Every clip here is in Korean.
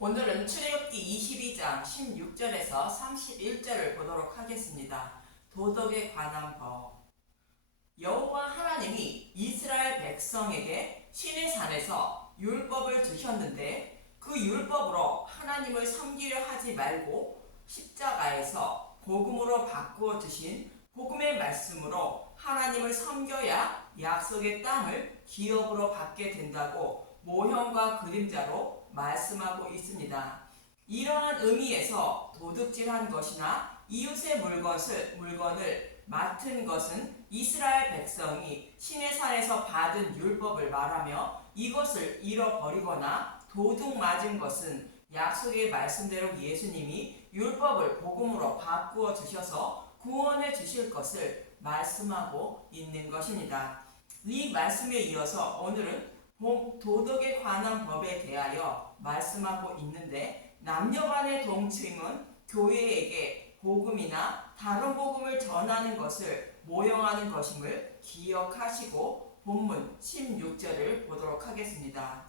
오늘은 출애굽기 22장 16절에서 31절을 보도록 하겠습니다. 도덕에 관한 법. 여호와 하나님이 이스라엘 백성에게 시내 산에서 율법을 주셨는데 그 율법으로 하나님을 섬기려 하지 말고 십자가에서 복음으로 바꾸어 주신 복음의 말씀으로 하나님을 섬겨야 약속의 땅을 기업으로 받게 된다고 모형과 그림자로 말씀하고 있습니다. 이러한 의미에서 도둑질한 것이나 이웃의 물건을 맡은 것은 이스라엘 백성이 시내산에서 받은 율법을 말하며 이것을 잃어버리거나 도둑 맞은 것은 약속의 말씀대로 예수님이 율법을 복음으로 바꾸어 주셔서 구원해 주실 것을 말씀하고 있는 것입니다. 이 말씀에 이어서 오늘은 도덕에 관한 법에 대하여 말씀하고 있는데, 남녀간의 동침은 교회에게 복음이나 다른 복음을 전하는 것을 모형하는 것임을 기억하시고 본문 16절을 보도록 하겠습니다.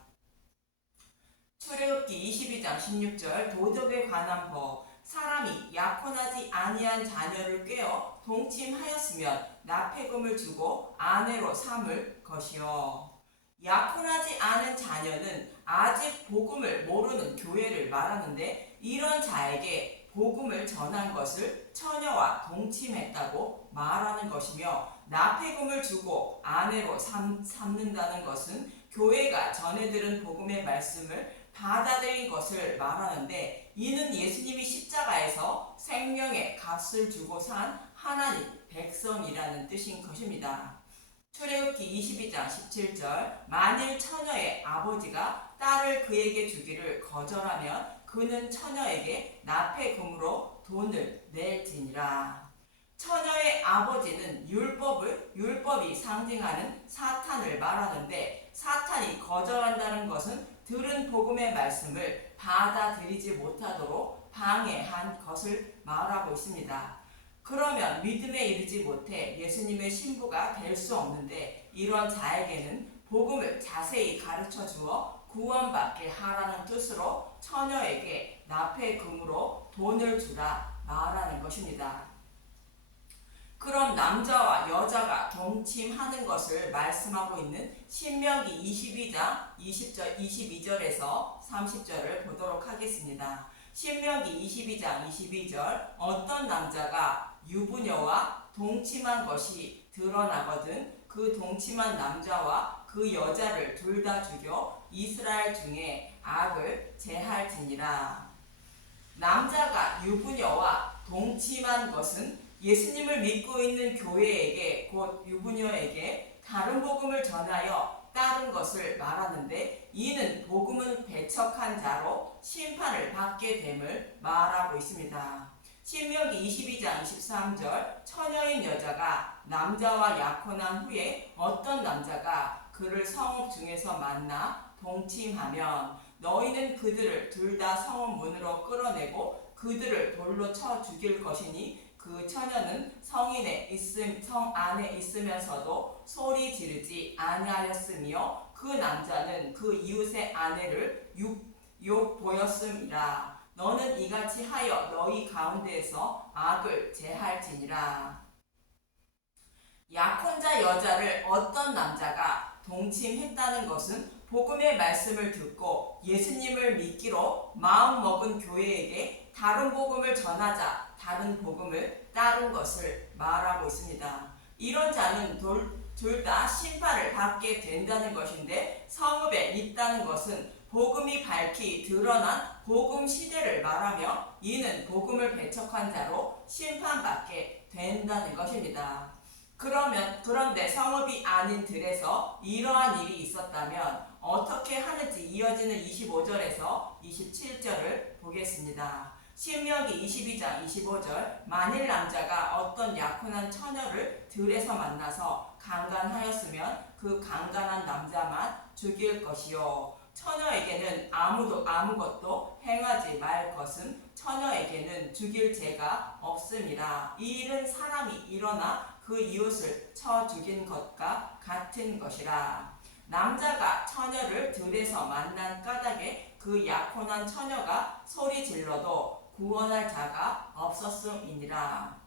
출애굽기 22장 16절 도덕에 관한 법. 사람이 약혼하지 아니한 자녀를 꾀어 동침하였으면 납폐금을 주고 아내로 삼을 것이요. 약혼하지 않은 자녀는 아직 복음을 모르는 교회를 말하는데, 이런 자에게 복음을 전한 것을 처녀와 동침했다고 말하는 것이며, 납폐금을 주고 아내로 삼는다는 것은 교회가 전해 들은 복음의 말씀을 받아들인 것을 말하는데, 이는 예수님이 십자가에서 생명의 값을 주고 산 하나님 백성이라는 뜻인 것입니다. 출애굽기 22장 17절 만일 처녀의 아버지가 딸을 그에게 주기를 거절하면 그는 처녀에게 납폐금으로 돈을 낼지니라. 처녀의 아버지는 율법이 상징하는 사탄을 말하는데, 사탄이 거절한다는 것은 들은 복음의 말씀을 받아들이지 못하도록 방해한 것을 말하고 있습니다. 그러면 믿음에 이르지 못해 예수님의 신부가 될 수 없는데, 이런 자에게는 복음을 자세히 가르쳐 주어 구원받게 하라는 뜻으로 처녀에게 납폐금으로 돈을 주라 말하는 것입니다. 그럼 남자와 여자가 동침하는 것을 말씀하고 있는 신명기 22장 22절에서 30절을 보도록 하겠습니다. 신명기 22장 22절 어떤 남자가 유부녀와 동침한 것이 드러나거든 그 동침한 남자와 그 여자를 둘 다 죽여 이스라엘 중에 악을 제할지니라. 남자가 유부녀와 동침한 것은 예수님을 믿고 있는 교회에게, 곧 유부녀에게 다른 복음을 전하여 따른 것을 말하는데, 이는 복음은 배척한 자로 심판을 받게 됨을 말하고 있습니다. 신명기 22장 23절 처녀인 여자가 남자와 약혼한 후에 어떤 남자가 그를 성읍 중에서 만나 동침하면 너희는 그들을 둘 다 성읍 문으로 끌어내고 그들을 돌로 쳐 죽일 것이니, 그 처녀는 성 안에 있으면서도 소리 지르지 아니하였으며 그 남자는 그 이웃의 아내를 욕보였음이라. 너는 이같이 하여 너희 가운데에서 악을 제할지니라. 약혼자 여자를 어떤 남자가 동침했다는 것은 복음의 말씀을 듣고 예수님을 믿기로 마음먹은 교회에게 다른 복음을 전하자 다른 복음을 따른 것을 말하고 있습니다. 이런 자는 둘 다 심판을 받게 된다는 것인데, 성읍에 있다는 것은 복음이 밝히 드러난 복음 시대를 말하며, 이는 복음을 배척한 자로 심판받게 된다는 것입니다. 그런데 성읍이 아닌 들에서 이러한 일이 있었다면 어떻게 하는지 이어지는 25절에서 27절을 보겠습니다. 신명기 22장 25절 만일 남자가 어떤 약혼한 처녀를 들에서 만나서 강간하였으면 그 강간한 남자만 죽일 것이요, 처녀에게는 아무것도 행하지 말 것은 처녀에게는 죽일 죄가 없음이라. 이 일은 사람이 일어나 그 이웃을 쳐 죽인 것과 같은 것이라. 남자가 처녀를 들에서 만난 까닭에 그 약혼한 처녀가 소리 질러도 구원할 자가 없었음이니라.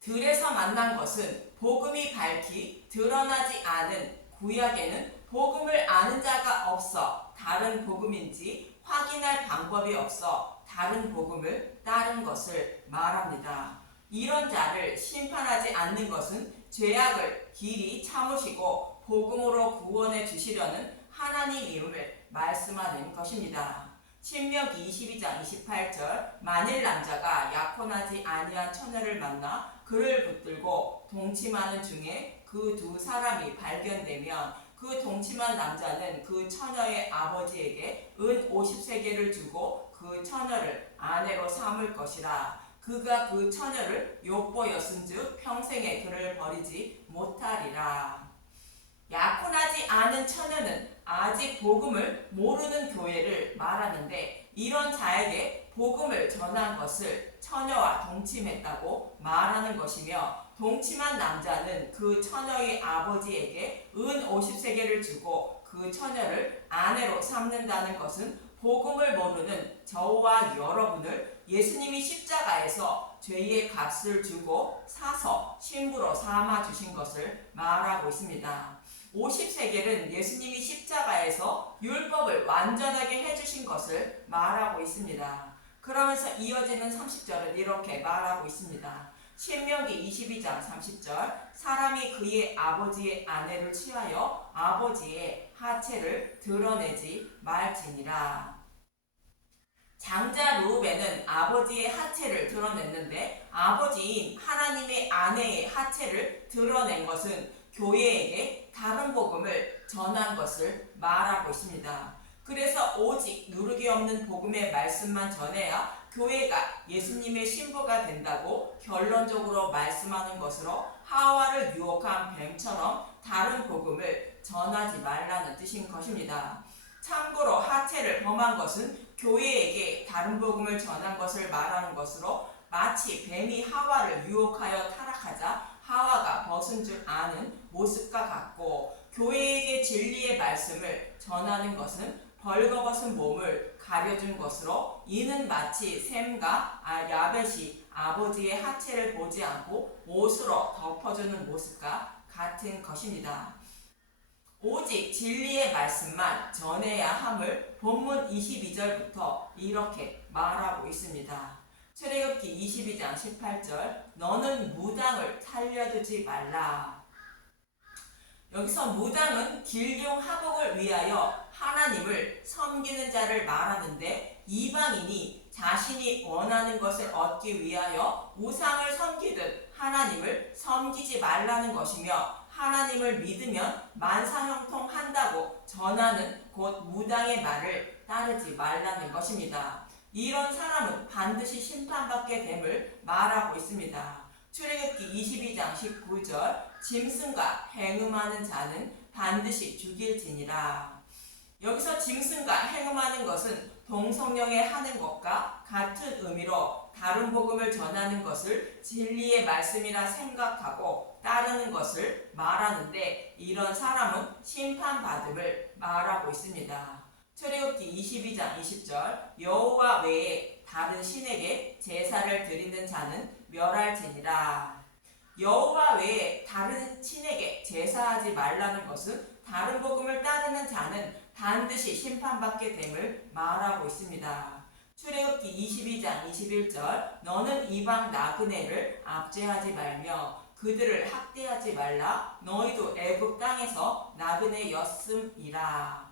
들에서 만난 것은 복음이 밝히 드러나지 않은 구약에는 복음을 아는 자가 없어 다른 복음인지 확인할 방법이 없어 다른 복음을 따른 것을 말합니다. 이런 자를 심판하지 않는 것은 죄악을 길이 참으시고 복음으로 구원해 주시려는 하나님임을 말씀하는 것입니다. 신명기 22장 28절 만일 남자가 약혼하지 아니한 처녀를 만나 그를 붙들고 동침하는 중에 그 두 사람이 발견되면 그 동침한 남자는 그 처녀의 아버지에게 은 50세겔을 주고 그 처녀를 아내로 삼을 것이라. 그가 그 처녀를 욕보였은즉 평생에 그를 버리지 못하리라. 약혼하지 않은 처녀는 아직 복음을 모르는 교회를 말하는데 이런 자에게 복음을 전한 것을 처녀와 동침했다고 말하는 것이며 동침한 남자는 그 처녀의 아버지에게 은 50세겔을 주고 그 처녀를 아내로 삼는다는 것은 복음을 모르는 저와 여러분을 예수님이 십자가에서 죄의 값을 주고 사서 신부로 삼아 주신 것을 말하고 있습니다. 50세겔은 예수님이 십자가에서 율법을 완전하게 해주신 것을 말하고 있습니다. 그러면서 이어지는 30절은 이렇게 말하고 있습니다. 신명기 22장 30절 사람이 그의 아버지의 아내를 취하여 아버지의 하체를 드러내지 말지니라. 장자 르우벤은 아버지의 하체를 드러냈는데 아버지인 하나님의 아내의 하체를 드러낸 것은 교회에게 다른 복음을 전한 것을 말하고 있습니다. 그래서 오직 누르기 없는 복음의 말씀만 전해야 교회가 예수님의 신부가 된다고 결론적으로 말씀하는 것으로 하와를 유혹한 뱀처럼 다른 복음을 전하지 말라는 뜻인 것입니다. 참고로 하체를 범한 것은 교회에게 다른 복음을 전한 것을 말하는 것으로 마치 뱀이 하와를 유혹하여 타락하자 하와가 벗은 줄 아는 모습과 같고 교회에게 진리의 말씀을 전하는 것은 벌거벗은 몸을 가려준 것으로 이는 마치 셈과 야벳이 아버지의 하체를 보지 않고 옷으로 덮어주는 모습과 같은 것입니다. 오직 진리의 말씀만 전해야 함을 본문 22절부터 이렇게 말하고 있습니다. 출애굽기 22장 18절 너는 무당을 살려두지 말라. 여기서 무당은 길흉 하복을 위하여 하나님을 섬기는 자를 말하는데 이방인이 자신이 원하는 것을 얻기 위하여 우상을 섬기듯 하나님을 섬기지 말라는 것이며 하나님을 믿으면 만사형통한다고 전하는 곧 무당의 말을 따르지 말라는 것입니다. 이런 사람은 반드시 심판받게 됨을 말하고 있습니다. 출애굽기 22장 19절 짐승과 행음하는 자는 반드시 죽일지니라. 여기서 짐승과 행음하는 것은 동성령에 하는 것과 같은 의미로 다른 복음을 전하는 것을 진리의 말씀이라 생각하고 따르는 것을 말하는데 이런 사람은 심판받음을 말하고 있습니다. 출애굽기 22장 20절 여호와 외에 다른 신에게 제사를 드리는 자는 멸할지니라. 여호와 외에 다른 신에게 제사하지 말라는 것은 다른 복음을 따르는 자는 반드시 심판받게 됨을 말하고 있습니다. 출애굽기 22장 21절 너는 이방 나그네를 압제하지 말며 그들을 학대하지 말라. 너희도 애굽 땅에서 나그네였음이라.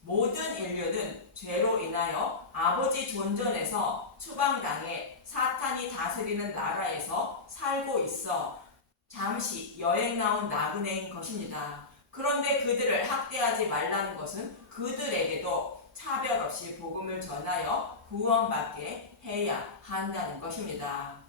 모든 인류는 죄로 인하여 아버지 존전에서 추방당해 사탄이 다스리는 나라에서 살고 있어 잠시 여행 나온 나그네인 것입니다. 그런데 그들을 학대하지 말라는 것은 그들에게도 차별 없이 복음을 전하여 구원받게 해야 한다는 것입니다.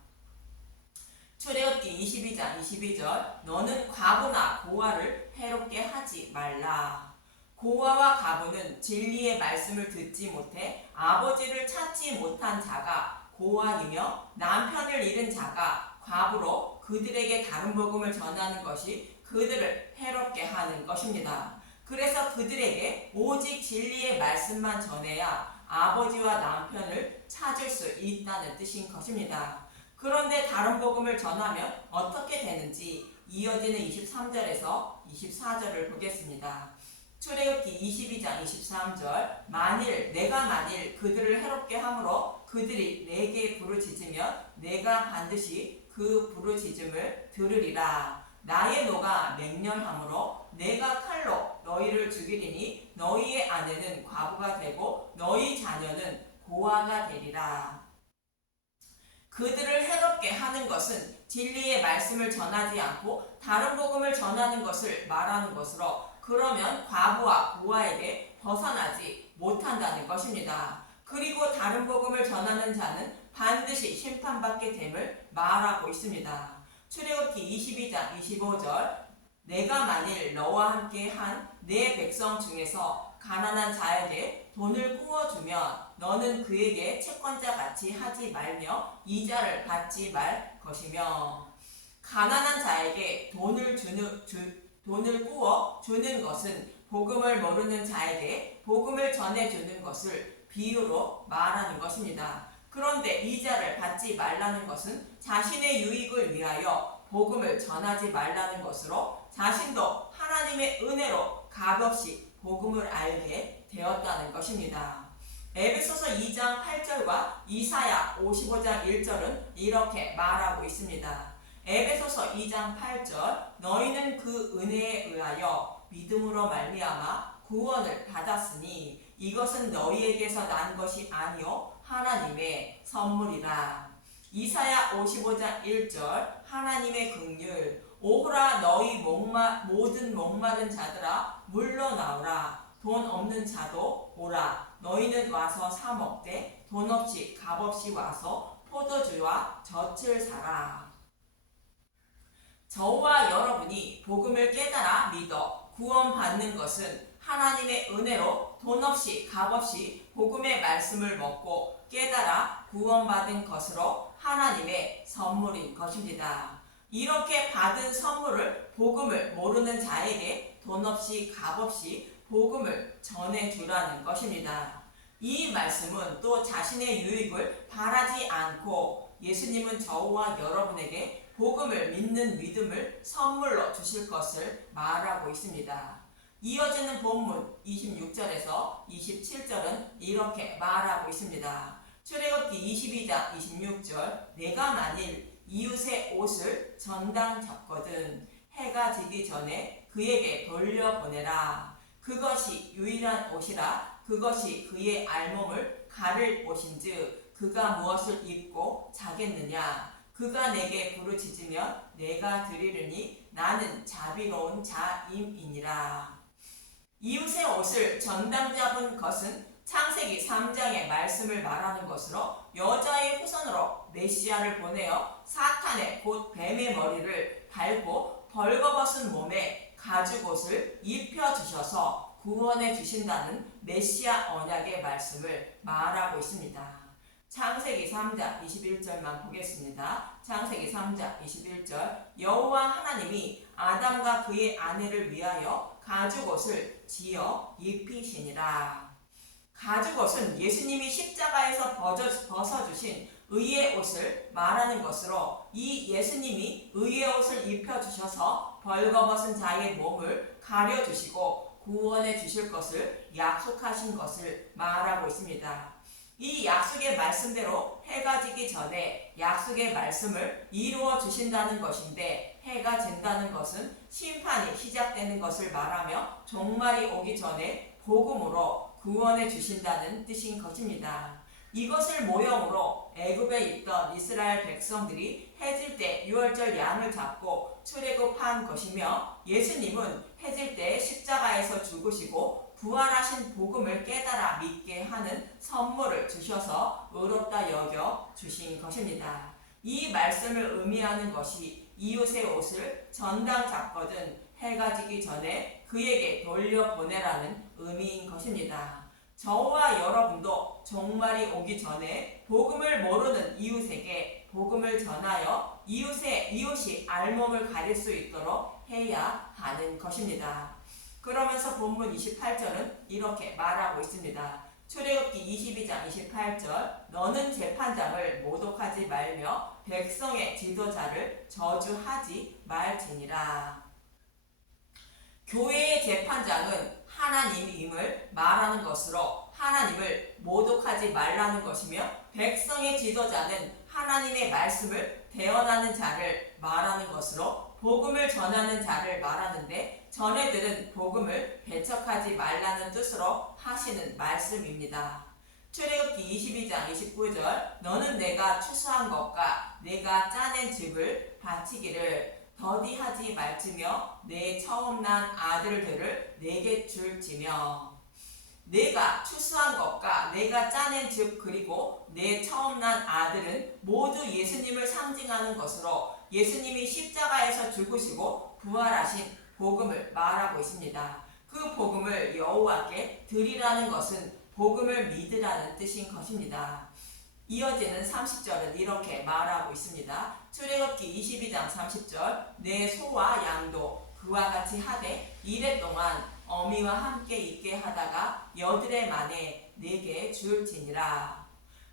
출애굽기 22장 22절 너는 과부나 고아를 해롭게 하지 말라. 고아와 과부는 진리의 말씀을 듣지 못해 아버지를 찾지 못한 자가 고아이며 남편을 잃은 자가 과부로 그들에게 다른 복음을 전하는 것이 그들을 해롭게 하는 것입니다. 그래서 그들에게 오직 진리의 말씀만 전해야 아버지와 남편을 찾을 수 있다는 뜻인 것입니다. 그런데 다른 복음을 전하면 어떻게 되는지 이어지는 23절에서 24절을 보겠습니다. 출애굽기 22장 23절 내가 만일 그들을 해롭게 함으로 그들이 내게 부르짖으면 내가 반드시 그 부르짖음을 들으리라. 나의 노가 맹렬함으로 내가 칼로 너희를 죽이리니 너희의 아내는 과부가 되고 너희 자녀는 고아가 되리라. 그들을 해롭게 하는 것은 진리의 말씀을 전하지 않고 다른 복음을 전하는 것을 말하는 것으로, 그러면 과부와 고아에게 벗어나지 못한다는 것입니다. 그리고 다른 복음을 전하는 자는 반드시 심판받게 됨을 말하고 있습니다. 출애굽기 22장 25절 내가 만일 너와 함께 한 내 백성 중에서 가난한 자에게 돈을 구워주면 너는 그에게 채권자같이 하지 말며 이자를 받지 말 것이며, 가난한 자에게 돈을 구워 주는 것은 복음을 모르는 자에게 복음을 전해주는 것을 비유로 말하는 것입니다. 그런데 이자를 받지 말라는 것은 자신의 유익을 위하여 복음을 전하지 말라는 것으로 자신도 하나님의 은혜로 값없이 복음을 알게 되었다는 것입니다. 에베소서 2장 8절과 이사야 55장 1절은 이렇게 말하고 있습니다. 에베소서 2장 8절 너희는 그 은혜에 의하여 믿음으로 말미암아 구원을 받았으니 이것은 너희에게서 난 것이 아니요 하나님의 선물이라. 이사야 55장 1절 하나님의 긍휼 오호라 너희 모든 목마른 자들아 물러나오라. 돈 없는 자도 오라. 너희는 와서 사 먹되 돈 없이 값없이 와서 포도주와 젖을 사라. 저와 여러분이 복음을 깨달아 믿어 구원받는 것은 하나님의 은혜로 돈 없이 값없이 복음의 말씀을 먹고 깨달아 구원받은 것으로 하나님의 선물인 것입니다. 이렇게 받은 선물을 복음을 모르는 자에게 돈 없이 값없이 복음을 전해주라는 것입니다. 이 말씀은 또 자신의 유익을 바라지 않고 예수님은 저와 여러분에게 복음을 믿는 믿음을 선물로 주실 것을 말하고 있습니다. 이어지는 본문 26절에서 27절은 이렇게 말하고 있습니다. 출애굽기 22장 26절 내가 만일 이웃의 옷을 전당 접거든 해가 지기 전에 그에게 돌려보내라. 그것이 유일한 옷이라. 그것이 그의 알몸을 가릴 옷인즉 그가 무엇을 입고 자겠느냐. 그가 내게 부르짖으면 내가 드리려니 나는 자비로운 자임이니라. 이웃의 옷을 전당 잡은 것은 창세기 3장의 말씀을 말하는 것으로 여자의 후손으로 메시아를 보내어 사탄의 곧 뱀의 머리를 밟고 벌거벗은 몸에 가죽옷을 입혀주셔서 구원해 주신다는 메시아 언약의 말씀을 말하고 있습니다. 창세기 3장 21절만 보겠습니다. 창세기 3장 21절 여호와 하나님이 아담과 그의 아내를 위하여 가죽옷을 지어 입히시니라. 가죽옷은 예수님이 십자가에서 벗어주신 의의 옷을 말하는 것으로 이 예수님이 의의 옷을 입혀주셔서 벌거벗은 자의 몸을 가려주시고 구원해 주실 것을 약속하신 것을 말하고 있습니다. 이 약속의 말씀대로 해가 지기 전에 약속의 말씀을 이루어 주신다는 것인데, 해가 진다는 것은 심판이 시작되는 것을 말하며 종말이 오기 전에 복음으로 구원해 주신다는 뜻인 것입니다. 이것을 모형으로 애굽에 있던 이스라엘 백성들이 해질 때 유월절 양을 잡고 출애굽한 것이며, 예수님은 해질 때 십자가에서 죽으시고 부활하신 복음을 깨달아 믿게 하는 선물을 주셔서 의롭다 여겨 주신 것입니다. 이 말씀을 의미하는 것이 이웃의 옷을 전당 잡거든 해가 지기 전에 그에게 돌려보내라는 의미인 것입니다. 저와 여러분도 종말이 오기 전에 복음을 모르는 이웃에게 복음을 전하여 이웃이 알몸을 가릴 수 있도록 해야 하는 것입니다. 그러면서 본문 28절은 이렇게 말하고 있습니다. 출애굽기 22장 28절 너는 재판장을 모독하지 말며 백성의 지도자를 저주하지 말지니라. 교회의 재판장은 하나님임을 말하는 것으로 하나님을 모독하지 말라는 것이며 백성의 지도자는 하나님의 말씀을 대언하는 자를 말하는 것으로 복음을 전하는 자를 말하는데 전애들은 복음을 배척하지 말라는 뜻으로 하시는 말씀입니다. 출애굽기 22장 29절 너는 내가 추수한 것과 내가 짜낸 즙을 바치기를 더디하지 말지며 내 처음 난 아들들을 내게 줄지며. 내가 추수한 것과 내가 짜낸 즙 그리고 내 처음 난 아들은 모두 예수님을 상징하는 것으로 예수님이 십자가에서 죽으시고 부활하신 복음을 말하고 있습니다. 그 복음을 여호와께 드리라는 것은 복음을 믿으라는 뜻인 것입니다. 이어지는 30절은 이렇게 말하고 있습니다. 출애굽기 22장 30절 내 소와 양도 그와 같이 하되 이래 동안 어미와 함께 있게 하다가 여드레 만에 내게 줄지니라.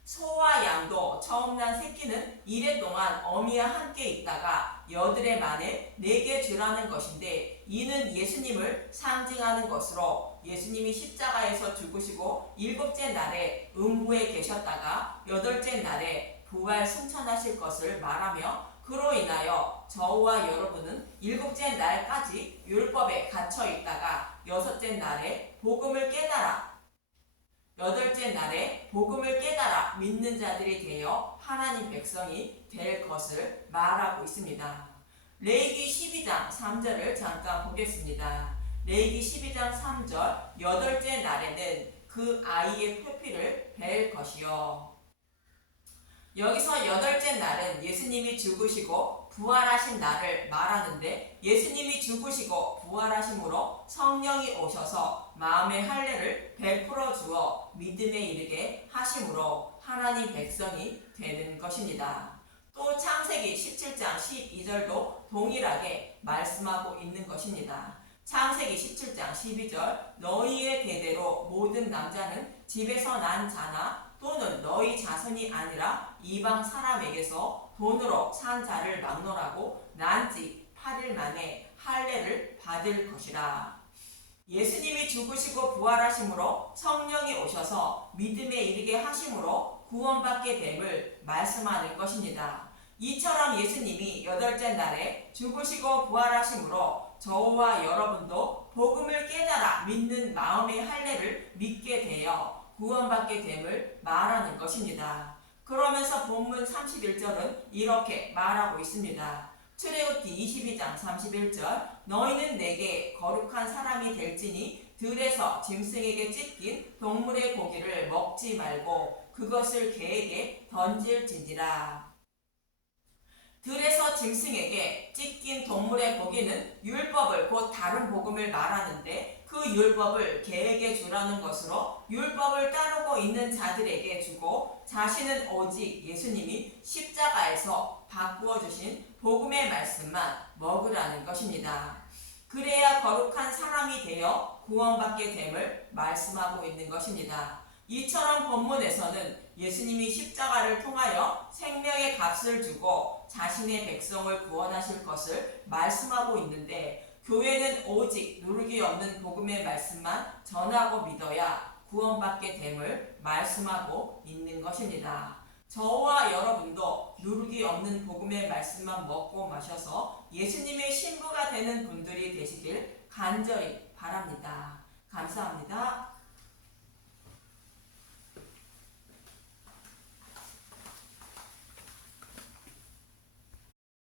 소와 양도 처음 난 새끼는 이래 동안 어미와 함께 있다가 여드레 만에 내게 주라는 것인데 이는 예수님을 상징하는 것으로 예수님이 십자가에서 죽으시고 일곱째 날에 음부에 계셨다가 여덟째 날에 부활 승천하실 것을 말하며 그로 인하여 저와 여러분은 일곱째 날까지 율법에 갇혀 있다가 여섯째 날에 복음을 깨달아 여덟째 날에 복음을 깨달아 믿는 자들이 되어 하나님 백성이 될 것을 말하고 있습니다. 레위기 12장 3절을 잠깐 보겠습니다. 레위기 12장 3절 여덟째 날에는 그 아이의 표피를 벨 것이요. 여기서 여덟째 날은 예수님이 죽으시고 부활하신 날을 말하는데 예수님이 죽으시고 부활하심으로 성령이 오셔서 마음의 할례를 베풀어 주어 믿음에 이르게 하심으로 하나님 백성이 되는 것입니다. 또 창세기 17장 12절도 동일하게 말씀하고 있는 것입니다. 창세기 17장 12절 너희의 대대로 모든 남자는 집에서 난 자나 또는 너희 자손이 아니라 이방 사람에게서 돈으로 산 자를 막론하고 난지 8일 만에 할례를 받을 것이라. 예수님이 죽으시고 부활하심으로 성령이 오셔서 믿음에 이르게 하심으로 구원받게 됨을 말씀하는 것입니다. 이처럼 예수님이 여덟째 날에 죽으시고 부활하심으로 저와 여러분도 복음을 깨달아 믿는 마음의 할례를 믿게 되어 구원받게 됨을 말하는 것입니다. 그러면서 본문 31절은 이렇게 말하고 있습니다. 출애굽기 22장 31절 너희는 내게 거룩한 사람이 될지니 들에서 짐승에게 찢긴 동물의 고기를 먹지 말고 그것을 개에게 던질지니라. 들에서 짐승에게 찢긴 동물의 고기는 율법을 곧 다른 복음을 말하는데 그 율법을 개에게 주라는 것으로 율법을 따르고 있는 자들에게 주고 자신은 오직 예수님이 십자가에서 바꾸어 주신 복음의 말씀만 먹으라는 것입니다. 그래야 거룩한 사람이 되어 구원받게 됨을 말씀하고 있는 것입니다. 이처럼 본문에서는 예수님이 십자가를 통하여 생명의 값을 주고 자신의 백성을 구원하실 것을 말씀하고 있는데 교회는 오직 누르기 없는 복음의 말씀만 전하고 믿어야 구원받게 됨을 말씀하고 있는 것입니다. 저와 여러분도 누르기 없는 복음의 말씀만 먹고 마셔서 예수님의 신부가 되는 분들이 되시길 간절히 바랍니다. 감사합니다.